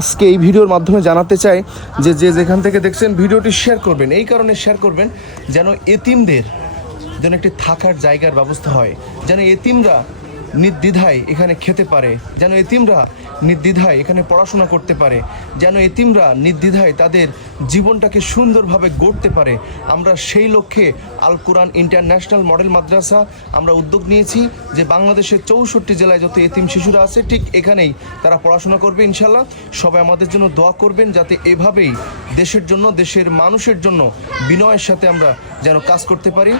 আজকে এই ভিডিওর মাধ্যমে জানাতে চাই যে যেখান থেকে দেখছেন ভিডিওটি শেয়ার করবেন। এই কারণে শেয়ার করবেন যেন এতিমদের যেন একটি থাকার জায়গার ব্যবস্থা হয়, যেন এতিমরা নির্দ্বিধায় এখানে খেতে পারে, যেন এতিমরা নির্দ্বিধায় এখানে পড়াশোনা করতে পারে, যেন এতিমরা নির্দ্বিধায় তাদের জীবনটাকে সুন্দরভাবে গড়তে পারে। আমরা সেই লক্ষ্যে আল কোরআন ইন্টারন্যাশনাল মডেল মাদ্রাসা আমরা উদ্যোগ নিয়েছি যে বাংলাদেশের 64 জেলায় যত এতিম শিশুরা আছে ঠিক এখানেই তারা পড়াশোনা করবে ইনশাল্লাহ। সবাই আমাদের জন্য দোয়া করবেন যাতে এভাবেই দেশের জন্য, দেশের মানুষের জন্য বিনয়ের সাথে আমরা যেন কাজ করতে পারি।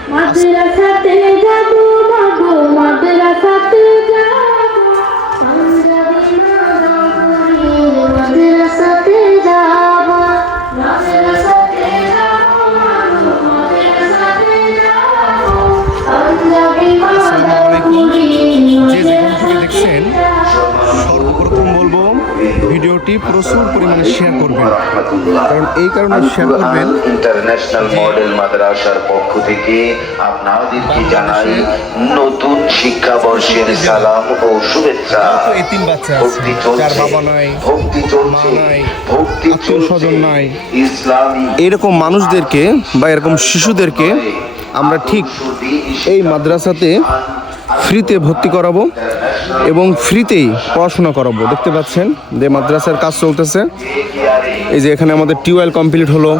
সর্বপ্রথম বলবো ভিডিওটি প্রচুর পরিমাণে শেয়ার করবেন, কারণ এই কারণে শেয়ার করবেন ইন্টারন্যাশনাল মডেল মাদ্রাসার পক্ষ থেকে আপনাদেরকে জানাই নতুন শিক্ষাবর্ষের সালাম ও শুভেচ্ছা। এতিম বাচ্চা আছে, যার বাবা নাই, ভক্তি চলছে, ভক্তি স্বজন নাই, ইসলামী এরকম মানুষদেরকে বা এরকম শিশুদেরকে আমরা ঠিক এই মাদ্রাসাতে ফ্রিতে ভর্তি করাবো এবং ফ্রিতেই পড়াশোনা করাবো। দেখতে পাচ্ছেন যে মাদ্রাসার কাজ চলতেছে, এই যে এখানে আমাদের টিউবওয়েল কমপ্লিট হলো,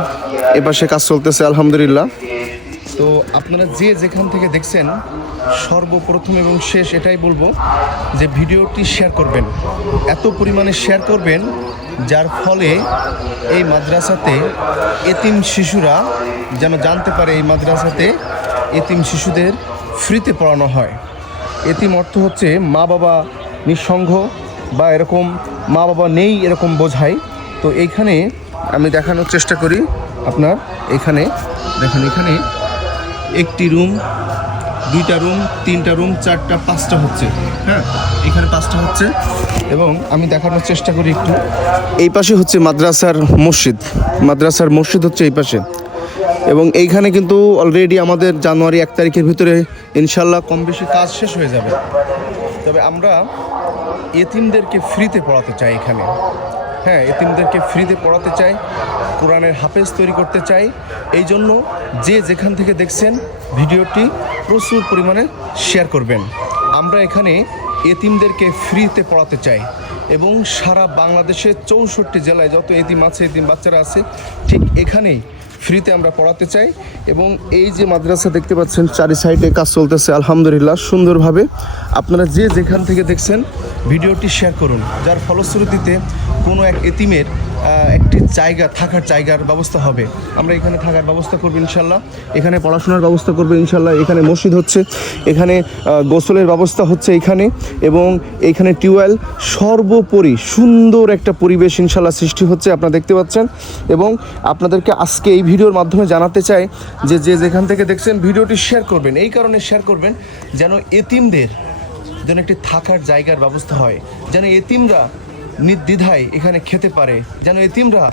এপাশে কাজ চলতেছে আলহামদুলিল্লাহ। তো আপনারা যেখান থেকে দেখছেন সর্বপ্রথম এবং শেষ এটাই বলবো যে ভিডিওটি শেয়ার করবেন, এত পরিমাণে শেয়ার করবেন যার ফলে এই মাদ্রাসাতে এতিম শিশুরা যেন জানতে পারে এই মাদ্রাসাতে এতিম শিশুদের ফ্রিতে পড়ানো হয়। এতিম অর্থ হচ্ছে মা বাবা নিঃসঙ্গ বা এরকম মা বাবা নেই এরকম বোঝায়। তো এইখানে আমি দেখানোর চেষ্টা করি আপনার, এখানে দেখেন, এখানে একটি রুম, দুইটা রুম, তিনটা রুম, চারটা, পাঁচটা হচ্ছে, হ্যাঁ এখানে পাঁচটা হচ্ছে। এবং আমি দেখানোর চেষ্টা করি একটু, এই পাশে হচ্ছে মাদ্রাসার মসজিদ হচ্ছে এই পাশে। এবং এইখানে কিন্তু অলরেডি আমাদের জানুয়ারি 1 তারিখের ভিতরে ইনশাল্লাহ কম বেশি কাজ শেষ হয়ে যাবে। তবে আমরা এতিমদেরকে ফ্রিতে পড়াতে চাই এখানে, হ্যাঁ এতিমদেরকে ফ্রিতে পড়াতে চাই, কোরআনের হাফেজ তৈরি করতে চাই। এই জন্য যেখান থেকে দেখছেন ভিডিওটি প্রচুর পরিমাণে শেয়ার করবেন। আমরা এখানে এতিমদেরকে ফ্রিতে পড়াতে চাই এবং সারা বাংলাদেশের 64 জেলায় যত এতিম আছে, এতিম বাচ্চারা আছে ঠিক এখানেই ফ্রিতে আমরা পড়াতে চাই। এবং এই যে মাদ্রাসা দেখতে পাচ্ছেন চারি সাইডে কাজ চলতেছে আলহামদুলিল্লাহ সুন্দরভাবে। আপনারা যেখান থেকে দেখছেন ভিডিওটি শেয়ার করুন, যার ফলশ্রুতিতে কোনো এক এতিমের একটি জায়গা, থাকার জায়গার ব্যবস্থা হবে। আমরা এখানে থাকার ব্যবস্থা করবো ইনশাল্লাহ, এখানে পড়াশোনার ব্যবস্থা করবো ইনশাল্লাহ। এখানে মসজিদ হচ্ছে, এখানে গোসলের ব্যবস্থা হচ্ছে এখানে, এবং এইখানে টিউবওয়েল, সর্বোপরি সুন্দর একটা পরিবেশ ইনশাল্লাহ সৃষ্টি হচ্ছে, আপনারা দেখতে পাচ্ছেন। এবং আপনাদেরকে আজকে এই ভিডিওর মাধ্যমে জানাতে চাই যে যেখান থেকে দেখছেন ভিডিওটি শেয়ার করবেন। এই কারণে শেয়ার করবেন যেন এতিমদের যেন একটি থাকার জায়গার ব্যবস্থা হয়, যেন এতিমরা নির্দ্বিধায় এখানে খেতে পারে, যেন এতিমরা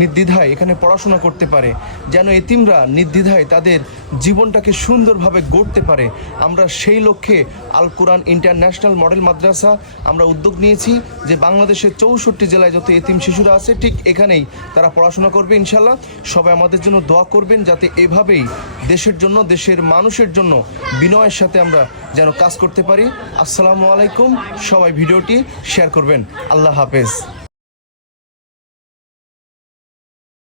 নির্দ্বিধায় এখানে পড়াশোনা করতে পারে, যেন এতিমরা নির্দ্বিধায় তাদের জীবনটাকে সুন্দরভাবে গড়তে পারে। আমরা সেই লক্ষ্যে আল কোরআন ইন্টারন্যাশনাল মডেল মাদ্রাসা আমরা উদ্যোগ নিয়েছি যে বাংলাদেশের 64 জেলায় যত এতিম শিশুরা আছে ঠিক এখানেই তারা পড়াশোনা করবে ইনশাল্লাহ। সবাই আমাদের জন্য দোয়া করবেন যাতে এভাবেই দেশের জন্য, দেশের মানুষের জন্য বিনয়ের সাথে আমরা যেন কাজ করতে পারি। আসসালামু আলাইকুম, সবাই ভিডিওটি শেয়ার করবেন। আল্লাহ হাফেজ।